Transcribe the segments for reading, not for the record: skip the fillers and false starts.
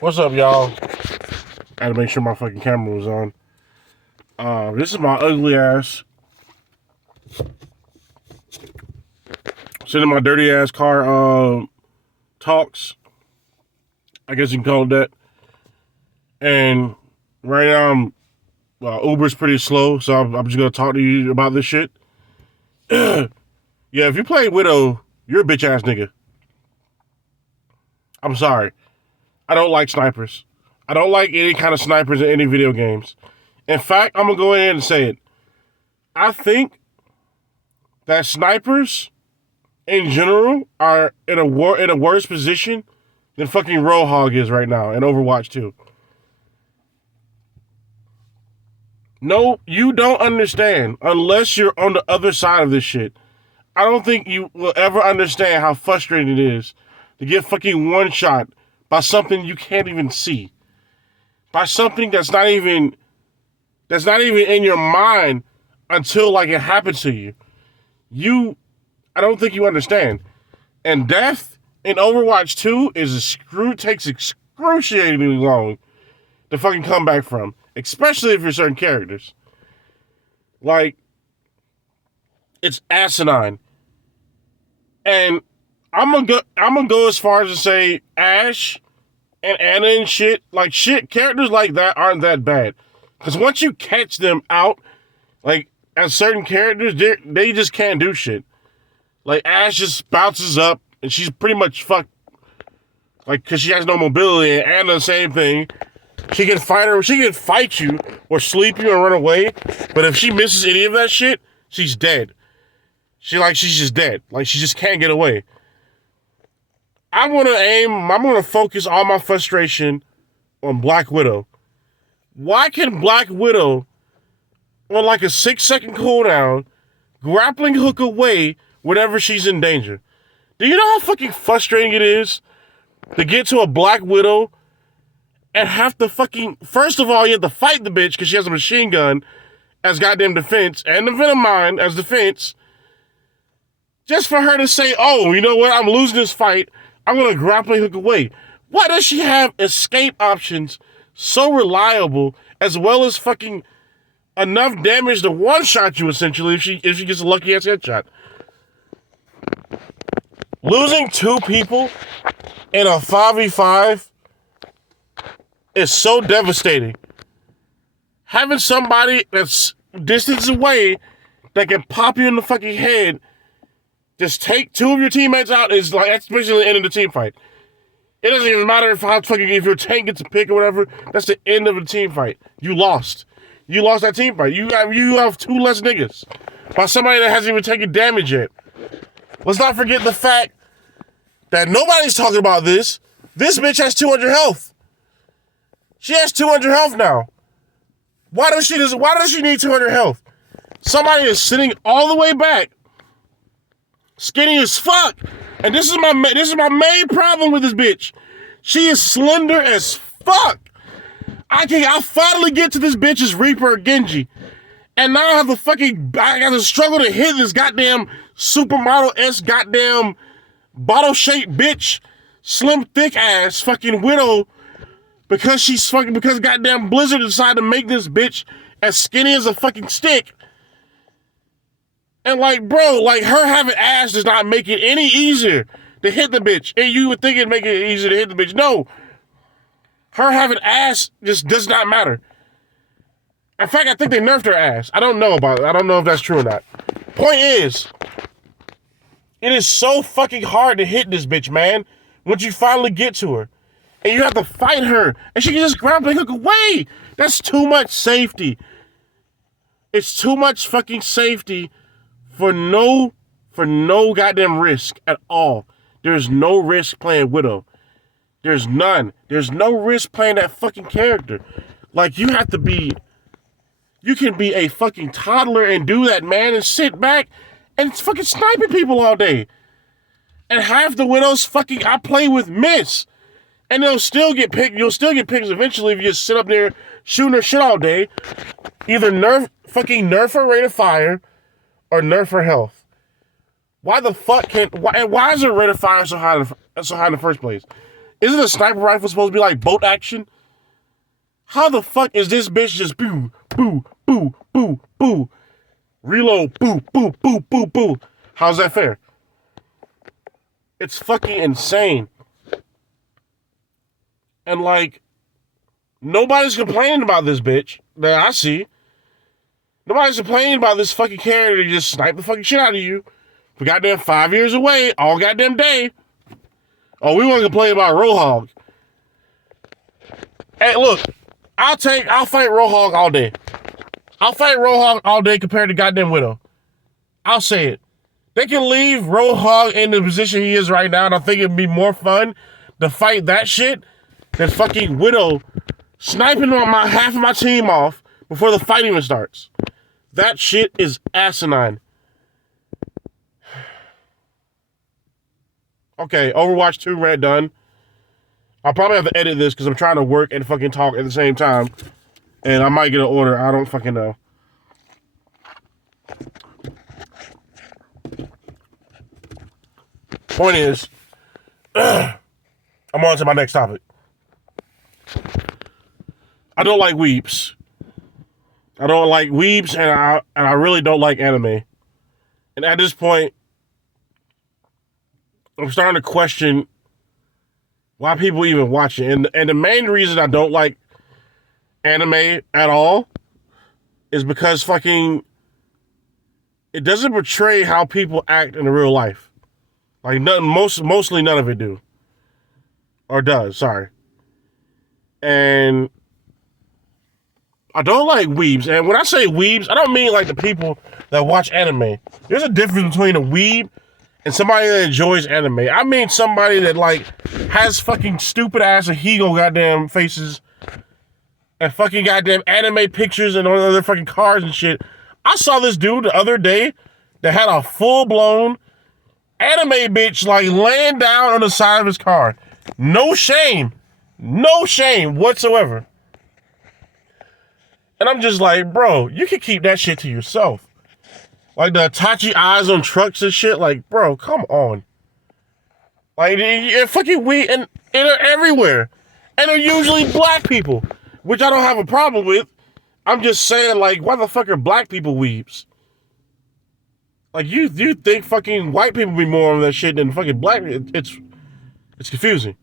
What's up, y'all? I had to make sure my fucking camera was on. This is my ugly ass sitting in my dirty ass car. Talks. I guess you can call it that. And right now, Uber's pretty slow, so I'm just gonna talk to you about this shit. Yeah, if you play Widow, you're a bitch ass nigga. I'm sorry. I don't like snipers. I don't like any kind of snipers in any video games. In fact, I'm gonna go ahead and say it. I think that snipers in general are in a worse position than fucking Roadhog is right now in Overwatch 2. No, you don't understand unless you're on the other side of this shit. I don't think you will ever understand how frustrating it is to get fucking one shot by something you can't even see. By something that's not even in your mind until like it happens to you. I don't think you understand. And death in Overwatch 2 takes excruciatingly long to fucking come back from, especially if you're certain characters. Like, it's asinine. And I'm gonna go as far as to say Ash and Anna and shit, characters like that aren't that bad. Because once you catch them out, like, as certain characters, they just can't do shit. Like, Ash just bounces up, and she's pretty much fucked. Like, because she has no mobility, and Anna, the same thing. She can fight you, or sleep you, and run away. But if she misses any of that shit, she's dead. She's just dead. Like, she just can't get away. I'm gonna focus all my frustration on Black Widow. Why can Black Widow, on like a 6-second cooldown, grappling hook away whenever she's in danger? Do you know how fucking frustrating it is to get to a Black Widow and have to fucking... First of all, you have to fight the bitch because she has a machine gun as goddamn defense and the Venom Mine as defense. Just for her to say, oh, you know what? I'm losing this fight. I'm going to grappling hook away. Why does she have escape options so reliable as well as fucking enough damage to one-shot you, essentially, if she gets a lucky-ass headshot? Losing 2 people in a 5v5 is so devastating. Having somebody that's distance away that can pop you in the fucking head, just take 2 of your teammates out, is like, that's basically the end of the team fight. It doesn't even matter if your tank gets a pick or whatever. That's the end of the team fight. You lost. You lost that team fight. You have 2 less niggas by somebody that hasn't even taken damage yet. Let's not forget the fact that nobody's talking about this. This bitch has 200 health. She has 200 health now. Why does she need 200 health? Somebody is sitting all the way back, skinny as fuck. And this is my main problem with this bitch. She is slender as fuck. I finally get to this bitch's Reaper or Genji. And now I got to struggle to hit this goddamn supermodel-esque goddamn bottle-shaped bitch, slim thick ass fucking Widow, because goddamn Blizzard decided to make this bitch as skinny as a fucking stick. And like, bro, like, her having ass does not make it any easier to hit the bitch. And you would think it'd make it easier to hit the bitch. No. Her having ass just does not matter. In fact, I think they nerfed her ass. I don't know if that's true or not. Point is, it is so fucking hard to hit this bitch, man, once you finally get to her. And you have to fight her. And she can just grappling hook away. That's too much safety. It's too much fucking safety for no goddamn risk at all. There's no risk playing Widow. There's none. There's no risk playing that fucking character. Like, you can be a fucking toddler and do that, man, and sit back and fucking sniping people all day. And half the Widows I play with miss. And they'll still get picked. You'll still get picked eventually if you just sit up there shooting her shit all day. Either nerf her rate of fire or nerf her health. Why the fuck why is her rate of fire so high in the first place? Isn't a sniper rifle supposed to be like bolt action? How the fuck is this bitch just boo, boo, boo, boo, boo, reload, boo, boo, boo, boo, boo? How's that fair? It's fucking insane. And like, nobody's complaining about this bitch that I see. Nobody's complaining about this fucking character to just snipe the fucking shit out of you for goddamn 5 years away all goddamn day. Oh, we want to complain about Roadhog. Hey, look, I'll fight Roadhog all day. I'll fight Roadhog all day compared to goddamn Widow. I'll say it. They can leave Roadhog in the position he is right now, and I think it'd be more fun to fight that shit than fucking Widow sniping on half of my team off before the fight even starts. That shit is asinine. Okay, Overwatch 2 rant done. I'll probably have to edit this because I'm trying to work and fucking talk at the same time. And I might get an order. I don't fucking know. Point is, I'm on to my next topic. I don't like weebs. I don't like weebs, and I really don't like anime. And at this point, I'm starting to question why people even watch it. And the main reason I don't like anime at all is because fucking it doesn't portray how people act in real life. Like mostly none of it do. Or does, sorry. And I don't like weebs. And when I say weebs, I don't mean like the people that watch anime. There's a difference between a weeb and somebody that enjoys anime. I mean somebody that like has fucking stupid ass Ahigo goddamn faces and fucking goddamn anime pictures and all other fucking cars and shit. I saw this dude the other day that had a full-blown anime bitch like laying down on the side of his car. No shame. No shame whatsoever. And I'm just like, bro, you can keep that shit to yourself. Like the Itachi eyes on trucks and shit. Like, bro, come on. Like, fucking and they're everywhere. And they're usually black people, which I don't have a problem with. I'm just saying, like, why the fuck are black people weebs? Like, you think fucking white people be more on that shit than fucking black people? It's confusing.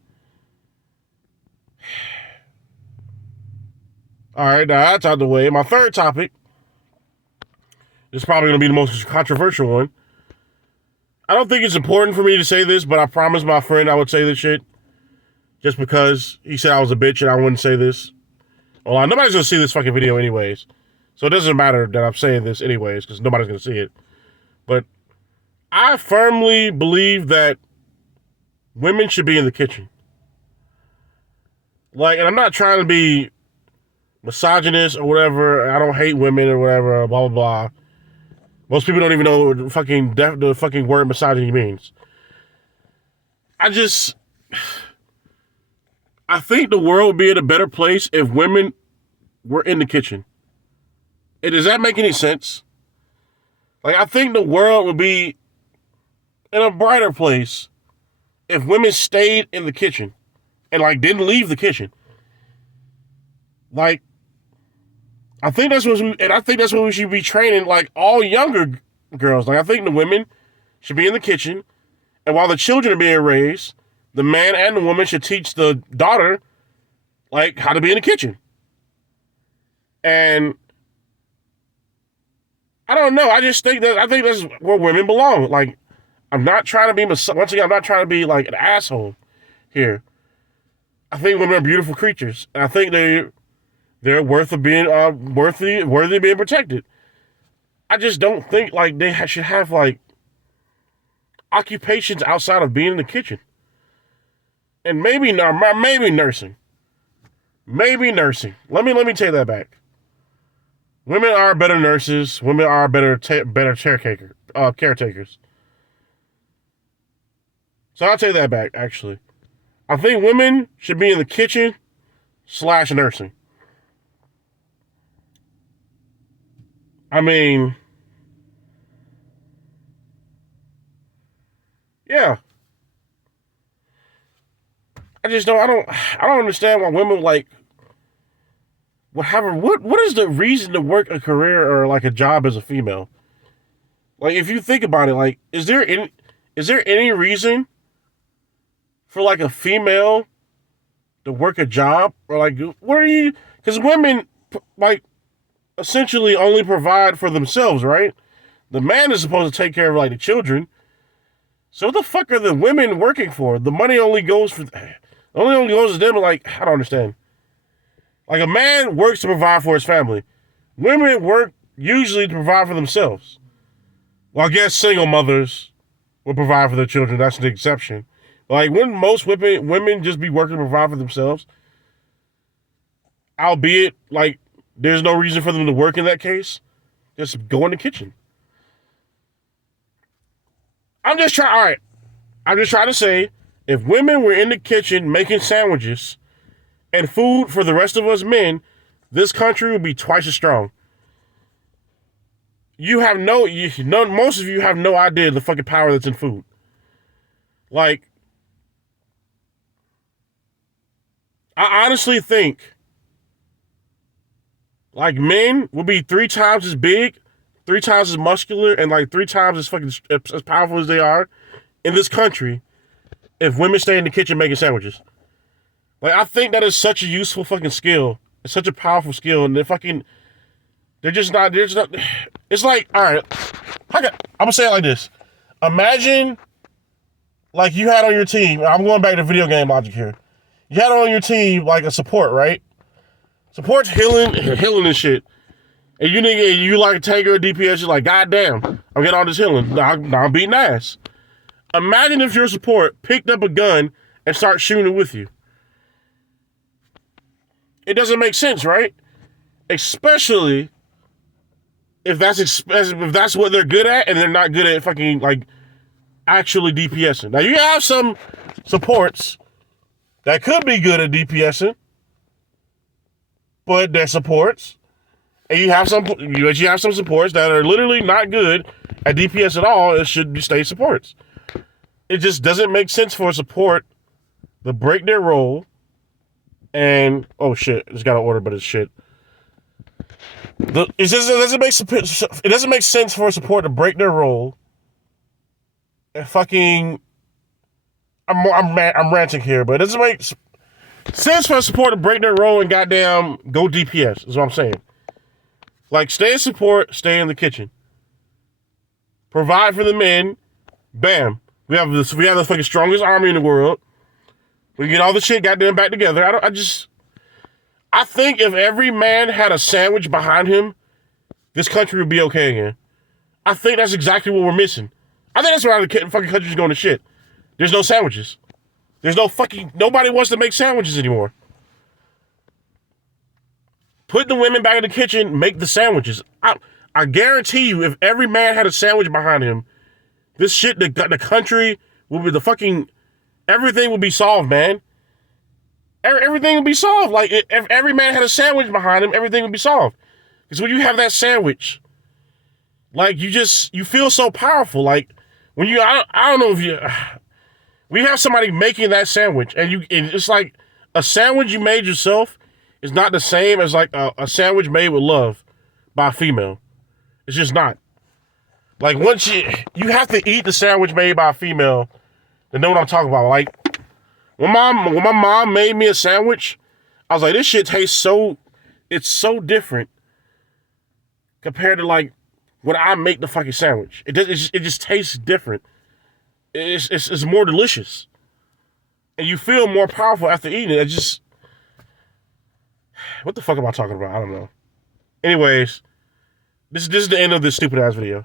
All right, now that's out of the way. My third topic is probably going to be the most controversial one. I don't think it's important for me to say this, but I promised my friend I would say this shit just because he said I was a bitch and I wouldn't say this. Well, nobody's going to see this fucking video anyways, so it doesn't matter that I'm saying this anyways because nobody's going to see it. But I firmly believe that women should be in the kitchen. Like, and I'm not trying to be misogynist or whatever. I don't hate women or whatever, blah, blah, blah. Most people don't even know what the fucking word misogyny means. I think the world would be in a better place if women were in the kitchen. And does that make any sense? Like, I think the world would be in a brighter place if women stayed in the kitchen and, like, didn't leave the kitchen. Like, I think that's what we should be training, like, all younger girls. Like, I think the women should be in the kitchen, and while the children are being raised, the man and the woman should teach the daughter, like, how to be in the kitchen. And I don't know. I think that's where women belong. Like, I'm not trying to be once again, I'm not trying to be like an asshole here. I think women are beautiful creatures, and I think they're worth of being worthy of being protected. I just don't think like they should have like occupations outside of being in the kitchen. And maybe nursing. Maybe nursing. Let me take that back. Women are better nurses. Women are better caretakers. So I'll take that back, actually. I think women should be in the kitchen / nursing. I mean, yeah. I just don't. I don't understand why women like. What is the reason to work a career or like a job as a female? Like, if you think about it, like, is there any reason for like a female to work a job, or like, what are you? Because women like essentially only provide for themselves, right? The man is supposed to take care of like the children. So what the fuck are the women working for? The money only goes to them. Like, I don't understand. Like, a man works to provide for his family. Women work usually to provide for themselves. Well, I guess single mothers will provide for their children. That's the exception. Like, wouldn't most women just be working to provide for themselves? Albeit, like, there's no reason for them to work in that case. Just go in the kitchen. I'm just trying to say, if women were in the kitchen making sandwiches and food for the rest of us men, this country would be twice as strong. Most of you have no idea the fucking power that's in food. Like, I honestly think, like, men would be 3 times as big, 3 times as muscular, and like 3 times as fucking as powerful as they are in this country if women stay in the kitchen making sandwiches. Like, I think that is such a useful fucking skill. It's such a powerful skill, and they're just not. It's like, all right, I'm gonna say it like this. Imagine, like, you had on your team. I'm going back to video game logic here. You had on your team like a support, right? Support's healing and shit. And you like take her a DPS, you're like, God damn, I'm getting all this healing. Now I'm beating ass. Imagine if your support picked up a gun and started shooting with you. It doesn't make sense, right? Especially if that's what they're good at, and they're not good at fucking like actually DPSing. Now, you have some supports that could be good at DPSing, but they're supports. And you have some supports that are literally not good at DPS at all. It should stay supports. It just doesn't make sense for a support to break their role. And oh shit, it's got an order, but it's shit. It doesn't make sense for a support to break their role. And fucking, I'm ranting here, but it doesn't make sense for a support to break their role and goddamn go DPS. Is what I'm saying. Like, stay in support, stay in the kitchen. Provide for the men. Bam. We have the fucking strongest army in the world. We can get all the shit goddamn back together. I think if every man had a sandwich behind him, this country would be okay again. I think that's exactly what we're missing. I think that's why the fucking country's going to shit. There's no sandwiches. Nobody wants to make sandwiches anymore. Put the women back in the kitchen, make the sandwiches. I guarantee you, if every man had a sandwich behind him, this shit, the country will be everything will be solved, man. Everything will be solved. Like, if every man had a sandwich behind him, everything would be solved. Because when you have that sandwich, like, you feel so powerful. Like, when I don't know if we have somebody making that sandwich, and it's like a sandwich you made yourself is not the same as like a sandwich made with love by a female. It's just not. Like, once you have to eat the sandwich made by a female to know what I'm talking about. Like, when my mom made me a sandwich, I was like, this shit tastes it's so different compared to like when I make the fucking sandwich. It just tastes different. It's more delicious. And you feel more powerful after eating it. What the fuck am I talking about? I don't know. Anyways, this is the end of this stupid ass video.